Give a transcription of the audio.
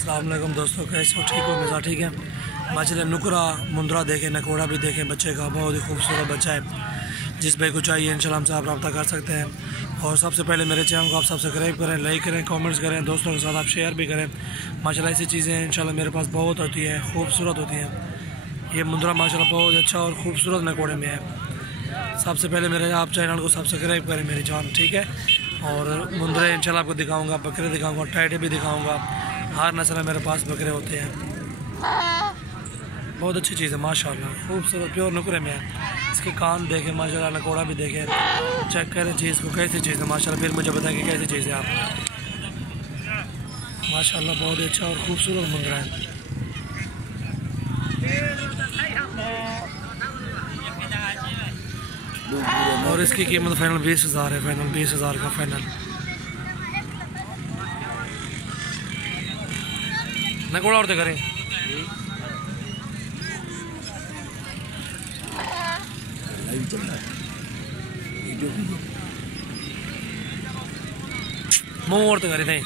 अस्सलाम वालेकुम दोस्तों, कैसे हो? ठीक हो? मज़ा ठीक है। माशाल्लाह नुकरा मुंद्रा देखें, नकोड़ा भी देखें, बच्चे का बहुत ही खूबसूरत बच्चा है। जिस भाई को चाहिए इंशाल्लाह हमसे आप रब्ता कर सकते हैं। और सबसे पहले मेरे चैनल को आप सब्सक्राइब करें, लाइक करें, कमेंट्स करें, दोस्तों के साथ आप शेयर भी करें। माशाल्लाह ऐसी चीज़ें इंशाल्लाह मेरे पास बहुत होती हैं, खूबसूरत होती हैं। ये मुंद्रा माशाल्लाह बहुत अच्छा और ख़ूबसूरत नकोड़े में है। सबसे पहले मेरे आप चैनल को सब्सक्राइब करें मेरी जान, ठीक है। और मुंद्रे इंशाल्लाह आपको दिखाऊंगा, बकरे दिखाऊंगा, टाइटे भी दिखाऊंगा। हर नस्ल मेरे पास बकरे होते हैं। बहुत अच्छी चीज़ है माशाल्लाह, खूबसूरत प्योर नुकरे में है। इसके कान देखें माशाल्लाह, नकोड़ा भी देखें, चेक करें चीज़ को कैसी चीज़ है माशाल्लाह। फिर मुझे बताएं कि कैसी चीज़ है आप। माशाल्लाह बहुत अच्छा और ख़ूबसूरत मुंद्रा है। और इसकी कीमत फाइनल 20,000 है। फाइनल 20,000 का फाइनल। नकोड़ा और करें मुँह और करें थे।